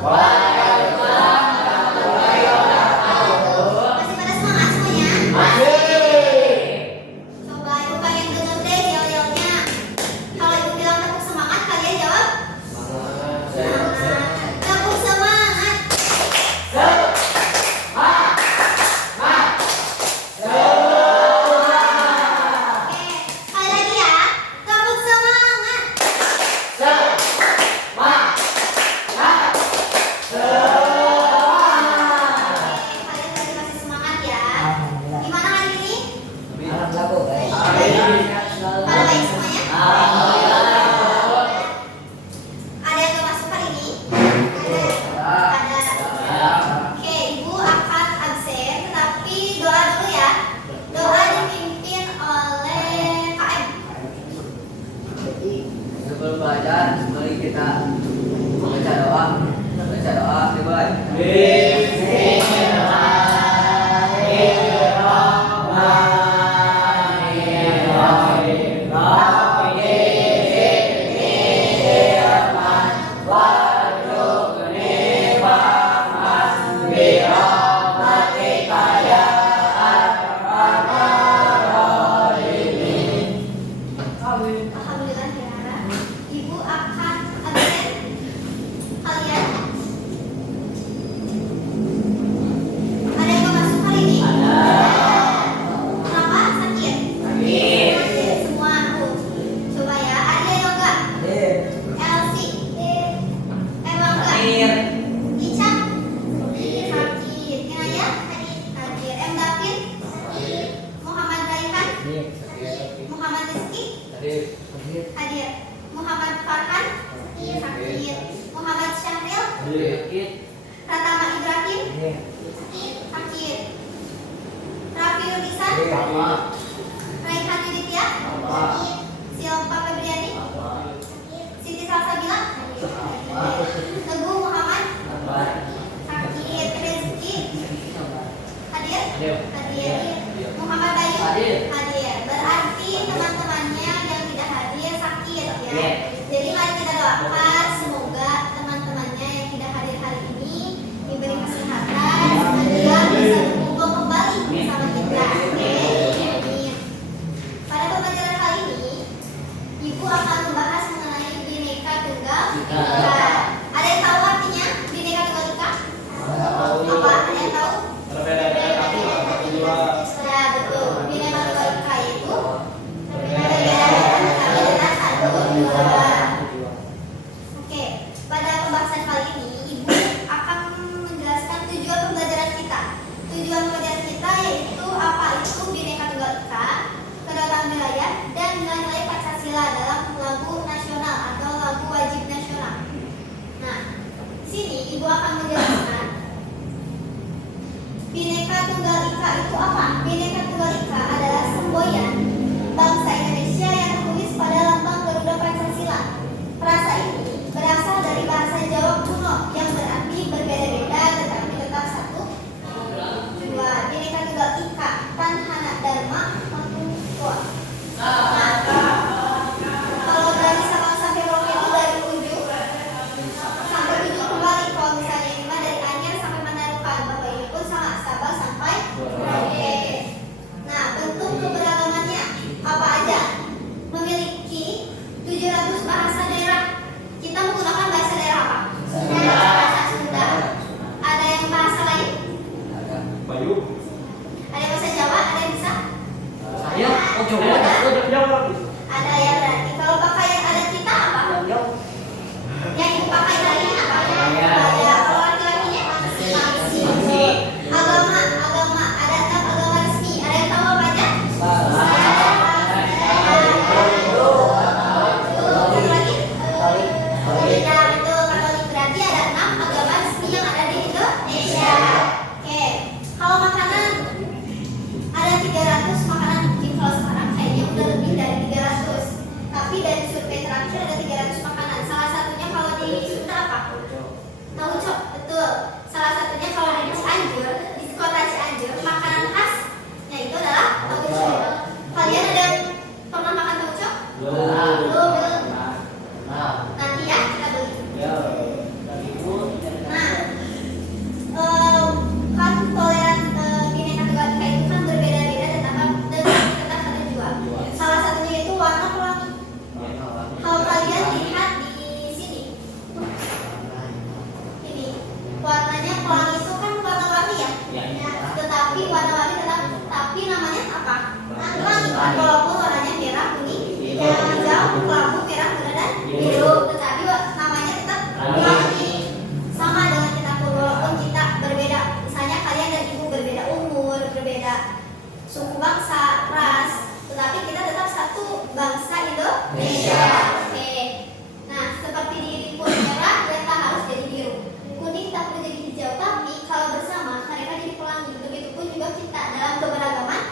Masih pada semangat semuanya? Coba ibu pengen denger deh yel-yelnya. Kalau ibu bilang tepuk semangat, kalian jawab? Semangat. Tepuk semangat. Oke, sekali lagi ya. Tepuk semangat. Kalian tadi masih semangat ya. Gimana hari ini? Pada baik semuanya? Ada yang gak masuk hari ini? Ada. Oke, ibu akan absen, tetapi doa dulu ya. Doa dipimpin oleh KM. Sebelum belajar, mari kita baca doa. Baca doa, dimulai. Alhamdulillah ya. Ibu akan absen. Kalian ada yang gak masuk hari ini? Kenapa? Sakit? Sakit semua. Coba ya. Ada yang enggak? Elsie. Emang enggak? Ica? Sakit. Inaya? Hadir. M. David? Muhammad Raihan? Muhammad Rizky? Hadir. Muhammad Farhan? Sakit. Muhammad Syahril? Pratama Ibrahim? Sakit. Raffi Rudisan? Raihan Yuditya? Silpa Febriani? Siti Salsabila? Teguh Muhammad? Sakit. Rizky? Hadir? Hadir. Muhammad Bayu? Hadir. Berarti teman-temannya yang tidak hadir sakit ya. Jadi mari kita doakan semoga teman-temannya yang tidak hadir hari ini diberi kesehatan sehingga bisa berkumpul kembali bersama kita. Oke. Amin. Pada pembelajaran kali ini, Ibu akan membahas mengenai Bhinneka Tunggal Ika. Ada yang tahu artinya Bhinneka Tunggal Ika? Apa? Ada yang tahu? Ya betul. Bhinneka Tunggal Ika itu berbeda satu dua. Oke, pada pembahasan kali ini Ibu akan menjelaskan tujuan pembelajaran kita. Tujuan pembelajaran kita yaitu apa itu Bhinneka Tunggal Ika, kedaulatan wilayah, dan nilai-nilai Pancasila dalam lagu nasional atau lagu wajib nasional. Nah, di sini Ibu akan menjelaskan Bhinneka Tunggal Ika itu apa? Bhinneka Tunggal Ika adalah semboyan bangsa Indonesia yang tertulis pada lambang Garuda Pancasila. Frasa ini berasal dari bahasa Jawa kuno yang berarti berbeda-beda tetapi tetap satu. Dua, Bhinneka Tunggal Ika, Tanhana Dharma Mangkuwa. Kalau dari Sabang sampai Merauke itu dari ujung sampai ujung kembali. Kalau misalnya ini mah dari Anyar sampai Manarukan, bahwa ini pun sama Sabang sampai Merauke. Nah, bentuk keberagamannya apa aja? Memiliki 700 bahasa daerah. Kita menggunakan bahasa daerah apa? Bahasa Sunda. Ada yang bahasa lain? Ada yang bahasa Jawa? Ada yang bisa? Ada ya berarti. Kalau pakaian adat kita apa? Yang ibu pakai hari ini apa? Ya. Kalau laki-lakinya? Masih. Agama. Ada 6 agama resmi. Ada yang tahu apa aja? Ya betul, Katolik. Berarti ada 6 agama resmi yang ada di Indonesia. Oke. Kalau makanan ada 300 makanan. Mungkin kalau sekarang kayaknya udah lebih dari 300. Tapi dari survei terakhir ada 300 makanan. Salah satunya kalau di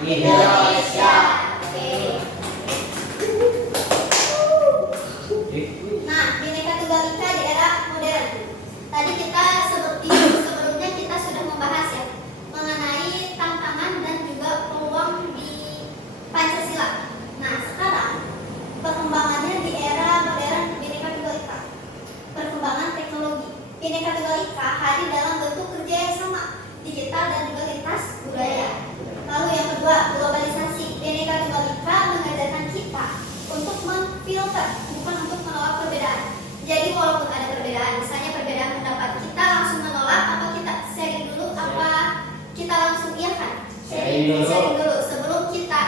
Indonesia. Oke. Nah, Bhinneka Tunggal Ika di era modern. Tadi kita sebelumnya kita sudah membahas ya mengenai tantangan dan juga peluang di Pancasila. Nah, sekarang perkembangannya di era modern Bhinneka Tunggal Ika. Perkembangan teknologi. Bhinneka Tunggal Ika hadir dalam bentuk kerja yang sama, digital dan juga lintas budaya. Lalu yang kedua, globalisasi. Bhinneka Tunggal Ika mengajarkan kita untuk memfilter, bukan untuk menolak perbedaan. Jadi walaupun ada perbedaan, misalnya perbedaan pendapat, kita langsung menolak apa kita sharing dulu, apa kita langsung iya kan? Sharing dulu. Sebelum kita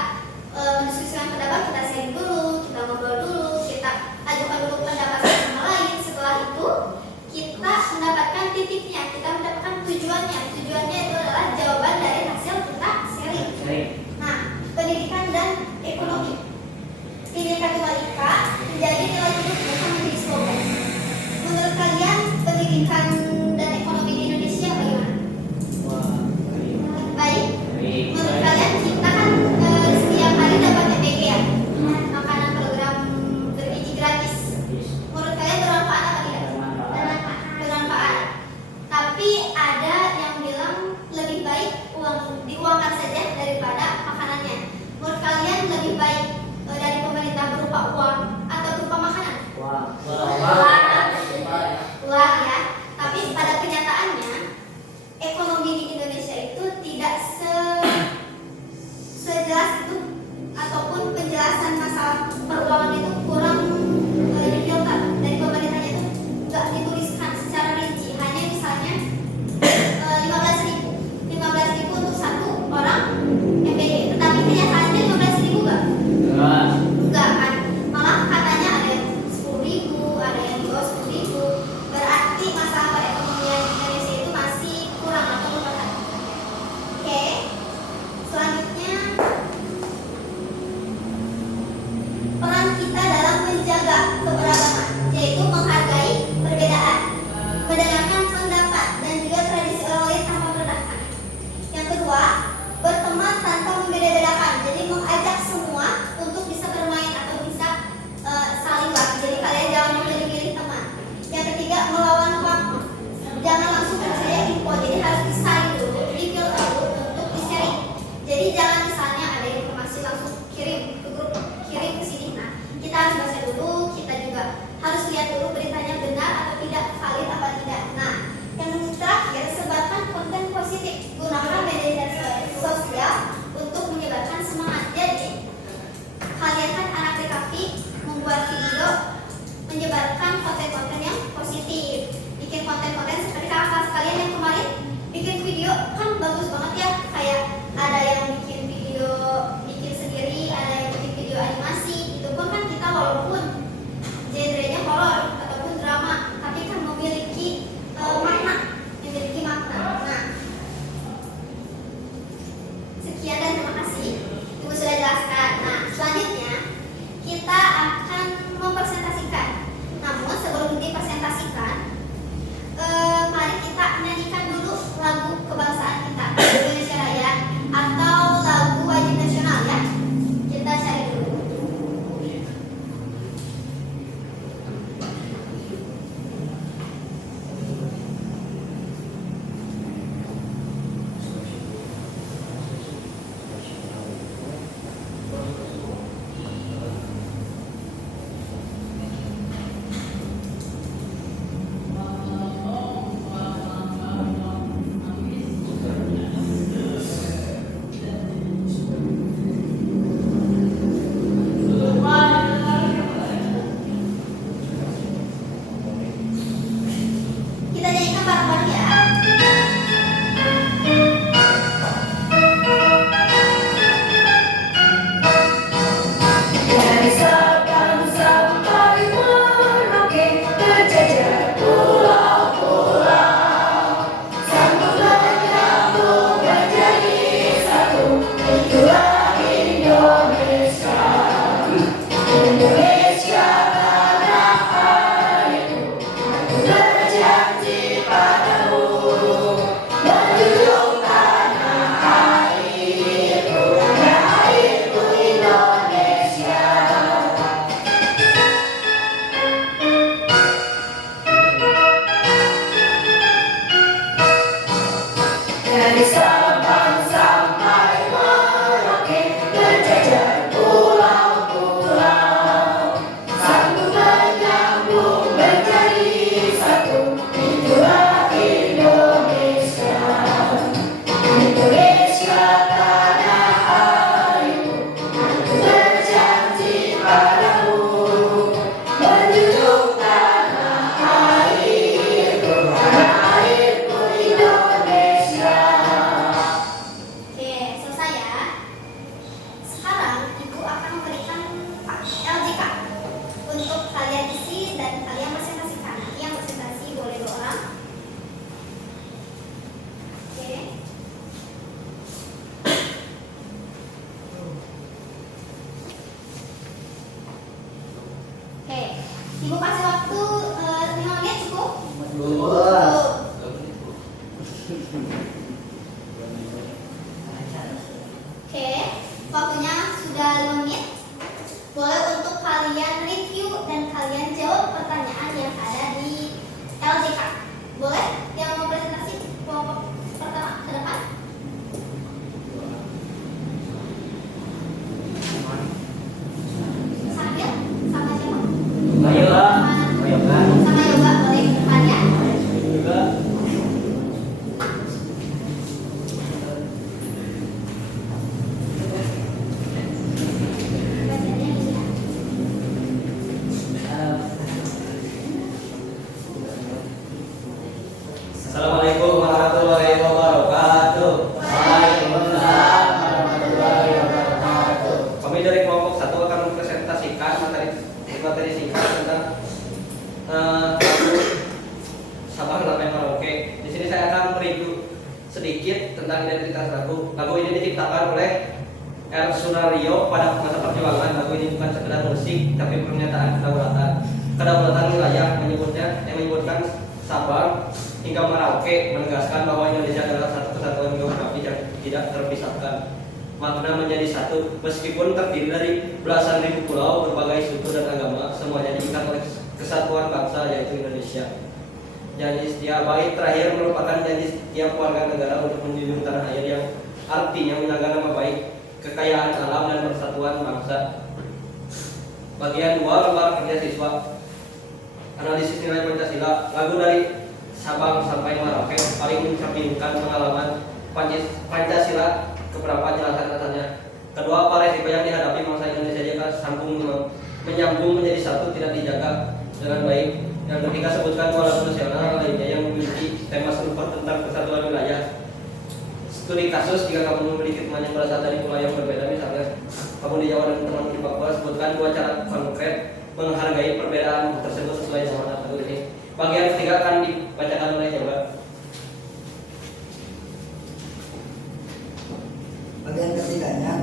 mendiskusikan pendapat, kita sharing dulu, kita ngobrol dulu, kita ajukan dulu pendapat sama lain. Setelah itu kita mendapatkan titiknya, kita mendapatkan tujuannya. Tujuannya itu adalah jawaban dari hasil kita sharing. Nah, pendidikan dan ekonomi. Bhinneka Tunggal Ika menjadi nilai hidup, bukan menjadi slogan. Menurut kalian pendidikan dan ekonomi di Indonesia bagaimana? Baik. Menurut kalian kita kan setiap hari dapat MBG ya, makanan program bergizi gratis. Menurut kalian bermanfaat apa tidak? Bermanfaat. Tapi ada yang bilang lebih baik diuangkan saja daripada makanannya. Menurut kalian lebih baik dari pemerintah berupa uang atau berupa makanan? Uang ya. Tapi Assalamualaikum warahmatullahi wabarakatuh. Waalaikumsalam warahmatullahi wabarakatuh. Kami dari kelompok 1 akan mempresentasikan materi singkat tentang lagu Sabang Sampai Merauke. Di sini saya akan mereview sedikit tentang identitas lagu. Lagu ini diciptakan oleh R. Sunario pada masa perjuangan. Lagu ini bukan sekedar musik, tapi pernyataan kedaulatan wilayah, menyebutkan Sabang hingga Merauke, menegaskan bahwa Indonesia adalah satu kesatuan geografi yang tidak terpisahkan. Makna menjadi satu, meskipun terdiri dari belasan ribu pulau, berbagai suku dan agama, semuanya diikat oleh kesatuan bangsa yaitu Indonesia. Janji setia bait terakhir merupakan janji setiap warga negara untuk menjunjung tanah air, yang artinya menjaga nama baik, kekayaan alam dan persatuan bangsa. Bagian 2, lembar kerja siswa. Analisis nilai Pancasila. Lagu dari Sabang Sampai Merauke paling mencerminkan pengalaman Pancasila. Keberapa jelasan katanya. Kedua, apa resiko yang dihadapi bangsa Indonesia jika menyambung menjadi satu tidak dijaga dengan baik. Yang ketiga, sebutkan dua lagu nasional lainnya yang memiliki tema serupa tentang persatuan wilayah. Studi kasus, jika kamu memiliki teman yang berasal dari pulau yang berbeda, misalnya kamu di Jawa dan teman di Papua, sebutkan dua cara konkret menghargai perbedaan tersebut sesuai dengan lagu ini. Bagian ketiga akan dibacakan oleh Jawa. Bagian ketiganya,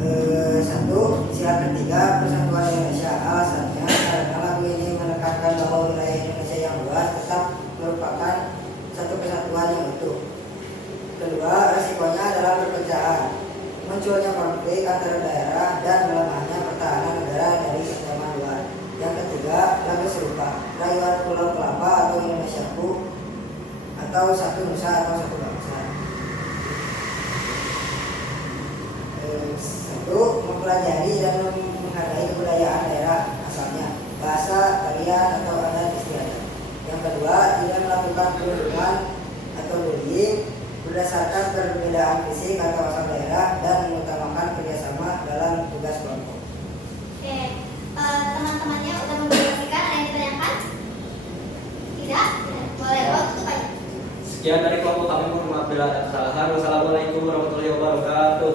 1. Sila ketiga Persatuan Indonesia. Alasannya karena lagu ini menekankan bahwa wilayah Indonesia yang luas tetap merupakan satu kesatuan yang utuh. Kedua, resikonya adalah perpecahan, munculnya konflik antara daerah dan melemahnya pertahanan negara dari ancaman luar. Yang ketiga, lagu serupa, rayuan Pulau Kelapa atau Indonesiaku, atau satu nusa atau satu bangsa. 1. Mempelajari dan menghargai kebudayaan daerah asalnya, bahasa, tarian, atau adat istiadat. Yang kedua, tidak melakukan perundungan atau bullying berdasarkan perbedaan fisik atau asal daerah, dan mengutamakan kerjasama dalam tugas kelompok. Oke, teman-temannya udah memperhatikan, ada yang ditanyakan? Tidak? Boleh, tutup aja. Sekian dari kelompok kami, mohon maaf bila ada kesalahan. Wassalamualaikum warahmatullahi wabarakatuh.